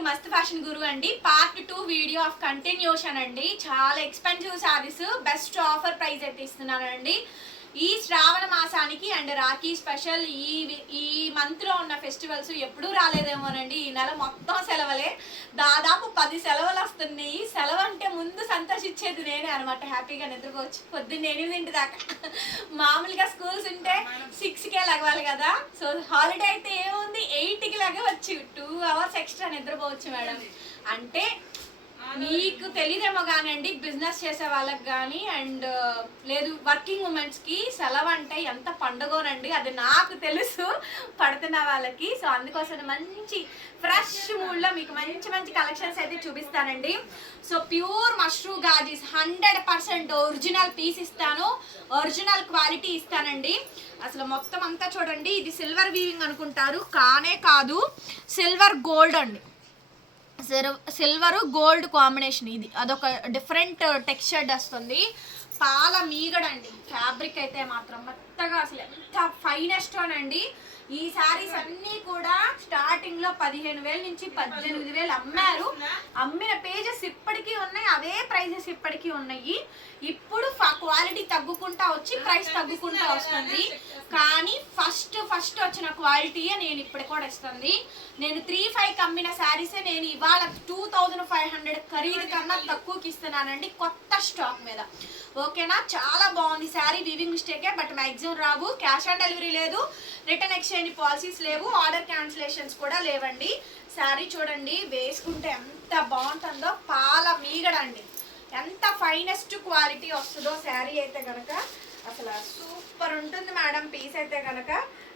To మస్త్ fashion గురు అండి. Part two video of continuation అండి. చాలా expensive sarees best offer price అయితే ఇస్తున్నానండి. ఈ శ్రావణ మాసానికి అండ్ రాఖీ స్పెషల్ ఈ ఈ మంత్లో ఉన్న ఫెస్టివల్స్ ఎప్పుడూ రాలేదేమోనండి. ఈ నెల మొత్తం సెలవులే. దాదాపు పది సెలవులు వస్తున్నాయి. సెలవు అంటే ముందు సంతోషించేది నేనే అనమాట హ్యాపీగా నిద్రపోవచ్చు. పొద్దున్న ఎనిమిదింటి దాకా. మామూలుగా స్కూల్స్ ఉంటే సిక్స్కే లగవాలి కదా. సో హాలిడే అయితే ఏముంది? ఎయిట్కి లగవచ్చు. టూ అవర్స్ ఎక్స్ట్రా నిద్రపోవచ్చు మేడం. అంటే మీకు తెలియదేమో కానండి బిజినెస్ చేసే వాళ్ళకి కానీ అండ్ లేదు వర్కింగ్ ఉమెన్స్కి సెలవు అంటే ఎంత పండుగోనండి అది నాకు తెలుసు పడుతున్న వాళ్ళకి. సో అందుకోసం మంచి ఫ్రెష్ మూడ్లో మీకు మంచి మంచి కలెక్షన్స్ అయితే చూపిస్తానండి. So pure mashru gajis hundred percent original piece ఇస్తాను ఒరిజినల్ క్వాలిటీ ఇస్తానండి. అసలు మొత్తం అంతా చూడండి ఇది సిల్వర్ వీవింగ్ అనుకుంటారు కానే కాదు సిల్వర్ గోల్డ్ అండి. సిల్వర్ గోల్డ్ కాంబినేషన్ ఇది. అదొక డిఫరెంట్ టెక్స్చర్డ్ వస్తుంది పాల మీగడండి. ఫ్యాబ్రిక్ అయితే మాత్రం మెత్తగా అసలు ఎంత ఫైనెస్ట్ అండి ఈ సారీస్ అన్నీ కూడా స్టార్టింగ్లో పదిహేను వేల నుంచి పద్దెనిమిది వేలు అమ్మారు. అమ్మిన పేజెస్ ఇప్పటికీ ఉన్నాయి. అవే ప్రైజెస్ ఇప్పటికీ ఉన్నాయి. ఇప్పుడు క్వాలిటీ తగ్గుకుంటా వచ్చి ప్రైస్ తగ్గుకుంటా వస్తుంది. కానీ ఫస్ట్ ఫస్ట్ వచ్చిన క్వాలిటీయే నేను ఇప్పుడు కూడా ఇస్తుంది. నేను త్రీ ఫైవ్ కమ్మిన శారీసే నేను ఇవాళ టూ థౌజండ్ ఫైవ్ హండ్రెడ్ ఖరీదు కన్నా తక్కువకి ఇస్తున్నానండి కొత్త స్టాక్ మీద. ఓకేనా చాలా బాగుంది శారీ వివింగ్ మిస్టేకే బట్ మ్యాక్సిమం రావు. క్యాష్ ఆన్ డెలివరీ లేదు. రిటర్న్ ఎక్స్చేంజ్ పాలసీస్ లేవు. ఆర్డర్ క్యాన్సిలేషన్స్ కూడా లేవండి. శారీ చూడండి వేసుకుంటే ఎంత బాగుంటుందో పాల మీగడండి ఎంత ఫైనెస్ట్ క్వాలిటీ వస్తుందో శారీ అయితే కనుక అసలు సూపర్ ఉంటుంది మేడం పీస్ అయితే కనుక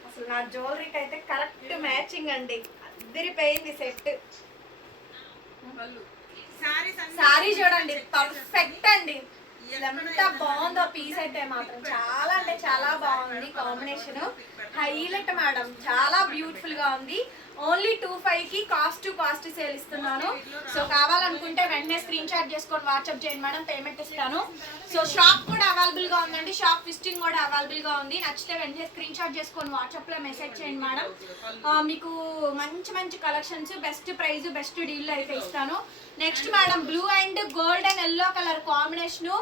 అసలు నా జ్యువెలరీకి అయితే కరెక్ట్ మ్యాచింగ్ అండి. అదిరిపోయింది సెట్ శారీ చూడండి పర్ఫెక్ట్ అండి. ఎంత బాగుందో పీస్ అయితే మాత్రం. చాలా అంటే చాలా బాగుంది కాంబినేషన్ హైలైట్ మేడం. చాలా బ్యూటిఫుల్గా ఉంది. ఓన్లీ టూ ఫైవ్కి కాస్ట్ టు కాస్ట్ సేల్ ఇస్తున్నాను. సో కావాలనుకుంటే వెంటనే స్క్రీన్ షాట్ చేసుకొని వాట్సాప్ చేయండి మేడం పేమెంట్ ఇస్తాను. సో షాప్ కూడా అవైలబుల్గా ఉందండి. షాప్ విజిటింగ్ కూడా అవైలబుల్గా ఉంది. నచ్చితే వెంటనే స్క్రీన్ షాట్ చేసుకొని వాట్సాప్లో మెసేజ్ చేయండి మేడం. మీకు మంచి మంచి collections best price best deal అయితే ఇస్తాను. Next madam blue and golden yellow colour combination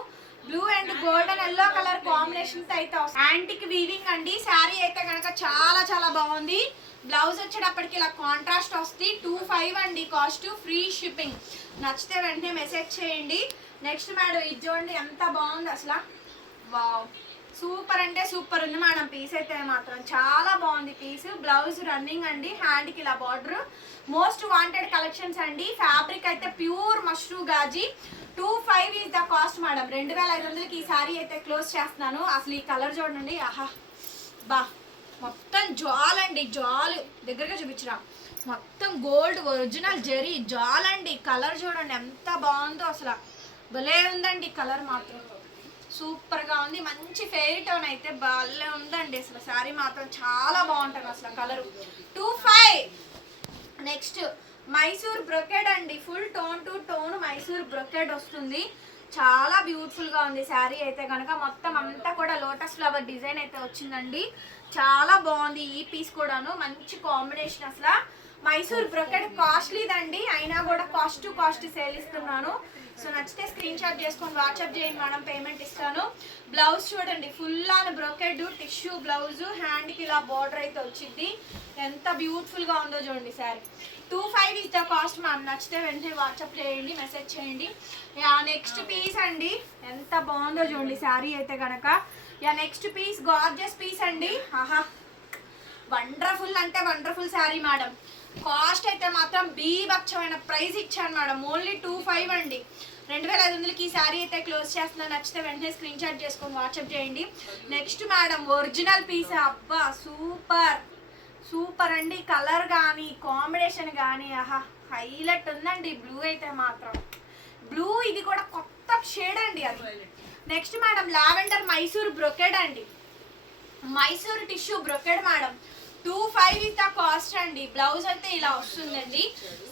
blue and golden yellow colour combination అయితే యాంటిక్ వీవింగ్ అండి. శారీ అయితే కనుక చాలా చాలా బాగుంది. బ్లౌజ్ వచ్చేటప్పటికి ఇలా కాంట్రాస్ట్ వస్తుంది. టూ ఫైవ్ అండి కాస్ట్ ఫ్రీ షిప్పింగ్ నచ్చితే వెంటనే మెసేజ్ చేయండి. నెక్స్ట్ మేడం ఇది చూడండి ఎంత బాగుంది అసలు. వావ్ సూపర్ అంటే సూపర్ ఉంది మేడం. పీస్ అయితే మాత్రం చాలా బాగుంది పీస్ బ్లౌజ్ రన్నింగ్ అండి. హ్యాండ్కి ఇలా బార్డర్ మోస్ట్ వాంటెడ్ కలెక్షన్స్ అండి. ఫ్యాబ్రిక్ అయితే pure mashru gaji. Two five is the cost madam. రెండు వేల ఐదు వందలకి ఈ సారీ అయితే క్లోజ్ చేస్తున్నాను. అసలు ఈ కలర్ చూడండి. ఆహా. బా. జాలండి జాల్. అండి జాల్ దగ్గరగా చూపించరా. మొత్తం గోల్డ్ ఒరిజినల్ జరీ జాల్ అండి కలర్ చూడండి ఎంత బాగుందో అసలు. భలే ఉందండి కలర్ మాత్రం. సూపర్గా ఉంది. మంచి ఫెయిరీ టోన్ అయితే భలే ఉందండి అసలు. శారీ మాత్రం చాలా బాగుంటుంది అసలు colour. Two five. Next Mysore brocade అండి. Full tone to tone Mysore brocade వస్తుంది. చాలా బ్యూటిఫుల్గా ఉంది. శారీ అయితే కనుక మొత్తం అంతా కూడా లోటస్ ఫ్లవర్ డిజైన్ అయితే వచ్చిందండి. చాలా బాగుంది ఈ పీస్ కూడాను. మంచి కాంబినేషన్ అసలు. మైసూర్ బ్రొకెట్ కాస్ట్లీదండి. అయినా కూడా కాస్ట్ టు కాస్ట్ సేల్ ఇస్తున్నాను. సో నచ్చితే స్క్రీన్ షాట్ చేసుకొని వాట్సాప్ చేయండి. మేడం పేమెంట్ ఇస్తాను. బ్లౌజ్ చూడండి. Full on brocade tissue blouse హ్యాండ్కి ఇలా బార్డర్ అయితే వచ్చింది. ఎంత బ్యూటిఫుల్గా ఉందో చూడండి sari two five is the cost ma'am నచ్చితే వెంటనే వాట్సాప్ చేయండి మెసేజ్ చేయండి. యా నెక్స్ట్ పీస్ అండి. ఎంత బాగుందో చూడండి శారీ అయితే కనుక yeah next piece gorgeous piece అండి. ఆహా. వండర్ఫుల్ అంటే వండర్ఫుల్ శారీ మేడం కాస్ట్ అయితే మాత్రం బీభక్షమైన ప్రైస్ ఇచ్చాను మేడం. ఓన్లీ టూ ఫైవ్ అండి. రెండు వేల ఐదు వందలకి ఈ శారీ అయితే క్లోజ్ చేస్తున్నా. నచ్చితే వెంటనే స్క్రీన్ షాట్ చేసుకొని వాట్సాప్ చేయండి. Next madam original piece. అబ్బా సూపర్. సూపర్ అండి. కలర్ కానీ కాంబినేషన్ కానీ ఆహా హైలైట్ ఉందండి. బ్లూ అయితే మాత్రం. బ్లూ ఇది కూడా కొత్త షేడ్ అండి అది. Next madam lavender Mysore brocade అండి. Mysore tissue brocade madam. Two five ఇంత కాస్ట్ అండి. బ్లౌజ్ అయితే ఇలా వస్తుందండి.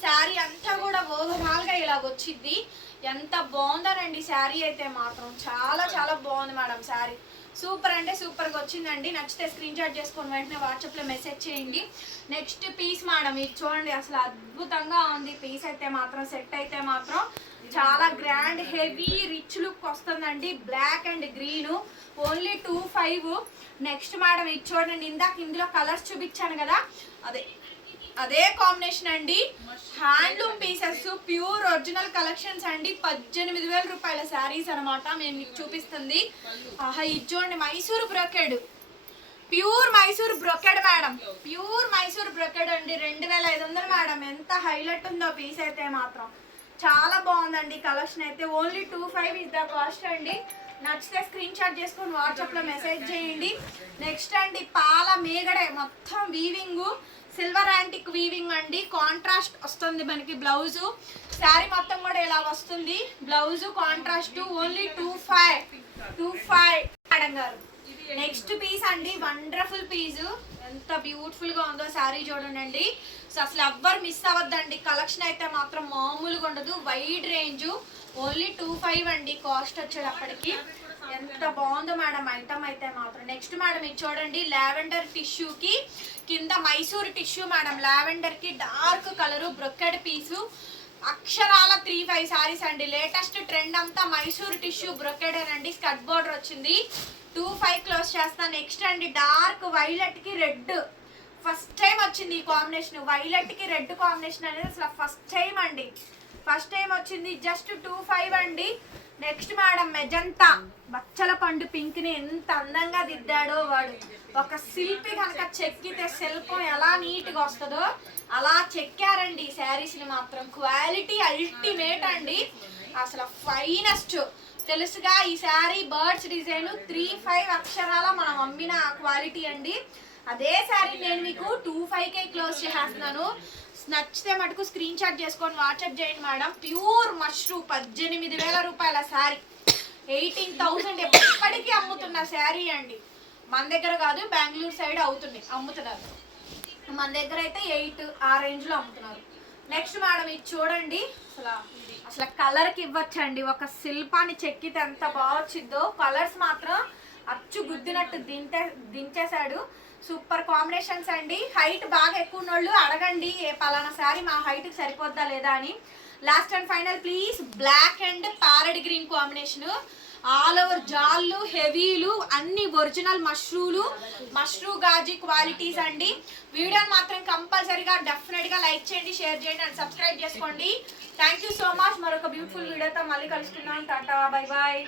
శారీ అంతా కూడా ఓవరాల్ ఇలా వచ్చింది. ఎంత బాగుందనండి శారీ అయితే మాత్రం. చాలా చాలా బాగుంది మేడం శారీ. సూపర్ అంటే సూపర్గా వచ్చిందండి. నచ్చితే స్క్రీన్ షాట్ చేసుకొని వెంటనే వాట్సాప్లో మెసేజ్ చేయండి. నెక్స్ట్ పీస్ మేడం ఇది చూడండి అసలు అద్భుతంగా ఉంది. పీస్ అయితే మాత్రం సెట్ అయితే మాత్రం చాలా గ్రాండ్ హెవీ రిచ్ లుక్ వస్తుందండి. Black and green only two five next madam ఇది చూడండి ఇందాక ఇందులో కలర్స్ చూపించాను కదా. అదే అదే కాంబినేషన్ అండి. Handloom pieces pure original collections అండి. పద్దెనిమిది వేల రూపాయల శారీస్ అనమాట మేము మీకు చూపిస్తుంది. ఆహా ఇది చూడండి Mysore brocade pure Mysore brocade madam. Pure Mysore brocade అండి. రెండు వేల ఐదు వందలు మేడం. ఎంత హైలైట్ ఉందో పీస్ అయితే మాత్రం. చాలా బాగుందండి కలెక్షన్ అయితే. Only two five is the cost అండి. నచ్చితే స్క్రీన్ షాట్ చేసుకొని వాట్సాప్లో మెసేజ్ చేయండి. నెక్స్ట్ అండి పాల మేగడే మొత్తం వీవింగ్ సిల్వర్ యాంటిక్ వీవింగ్ అండి. కాంట్రాస్ట్ వస్తుంది మనకి బ్లౌజు శారీ మొత్తం కూడా ఇలా వస్తుంది. Blouse contrast only two five two five madam గారు నెక్స్ట్ పీస్ అండి వండర్ఫుల్ పీస్ ఎంత బ్యూటిఫుల్గా ఉందో శారీ చూడండి సో అసలు ఎవ్వరు మిస్ అవ్వద్దండి. కలెక్షన్ అయితే మాత్రం మామూలుగా ఉండదు. Wide range only two five అండి కాస్ట్ వచ్చేటప్పటికి ఎంత బాగుందో మేడం ఐటమ్ అయితే మాత్రం. నెక్స్ట్ మేడం ఇది చూడండి లావెండర్ టిష్యూకి కింద మైసూర్ టిష్యూ మేడం. లావెండర్కి డార్క్ కలరు బ్రొక్కెడ్ పీసు. అక్షరాల త్రీ ఫైవ్ సారీస్ అండి. లేటెస్ట్ ట్రెండ్ అంతా మైసూర్ టిష్యూ బ్రొకెడ్ అండి స్కట్ బోర్డర్ వచ్చింది. టూ ఫైవ్ క్లోజ్ చేస్తాను నెక్స్ట్ అండి డార్క్ వైలెట్కి రెడ్. ఫస్ట్ టైం వచ్చింది ఈ కాంబినేషన్. వైలెట్కి రెడ్ కాంబినేషన్ అనేది అసలు ఫస్ట్ టైం అండి. ఫస్ట్ టైం వచ్చింది జస్ట్ టూ ఫైవ్ అండి. Next madam magenta. బచ్చల పండు పింక్ని ఎంత అందంగా దిద్దాడో వాడు. ఒక శిల్పి కనుక చెక్కితే శిల్పం ఎలా నీట్గా వస్తుందో అలా చెక్కారండి ఈ శారీస్ని మాత్రం. క్వాలిటీ అల్టిమేట్ అండి. అసలు ఫైనస్ట్ తెలుసుగా ఈ sari birds design three five అక్షరాల మనం అమ్మిన క్వాలిటీ అండి. అదే శారీ నేను మీకు టూ ఫైవ్ కే క్లోజ్ చేసేస్తున్నాను. నచ్చితే మటుకు స్క్రీన్ షాట్ చేసుకొని వాట్సాప్ చేయండి మేడం. ప్యూర్ మష్రూమ్ పద్దెనిమిది వేల రూపాయల శారీ. ఎయిటీన్ థౌసండ్ ఎప్పటికీ అమ్ముతున్న శారీ అండి. మన దగ్గర కాదు బెంగళూరు సైడ్ అవుతుంది అమ్ముతున్నారు. మన దగ్గర అయితే ఎయిట్ ఆ రేంజ్లో అమ్ముతున్నారు. నెక్స్ట్ మేడం ఇది చూడండి. అసలు అసలు కలర్కి ఇవ్వచ్చండి. ఒక శిల్పాన్ని చెక్కితే ఎంత బాగా వచ్చిందో కలర్స్ మాత్రం అచ్చు గుద్దినట్టు దించే దించేశాడు. సూపర్ కాంబినేషన్స్ అండి. హైట్ బాగా ఎక్కువ ఉన్నోళ్ళు అడగండి ఏ పలానా సారీ మా హైట్కి సరిపోద్దా లేదా అని. Last and final please black and parrot green combination. All over జాళ్ళు హెవీలు అన్ని ఒరిజినల్ మష్రూలు మష్రూ గాజీ క్వాలిటీస్ అండి. వీడియోని మాత్రం కంపల్సరీగా డెఫినెట్గా లైక్ చేయండి షేర్ చేయండి అండ్ సబ్స్క్రైబ్ చేసుకోండి. థ్యాంక్ యూ సో మచ్ మరొక బ్యూటిఫుల్ వీడియోతో మళ్ళీ కలుసుకుందాం టాటా బై బాయ్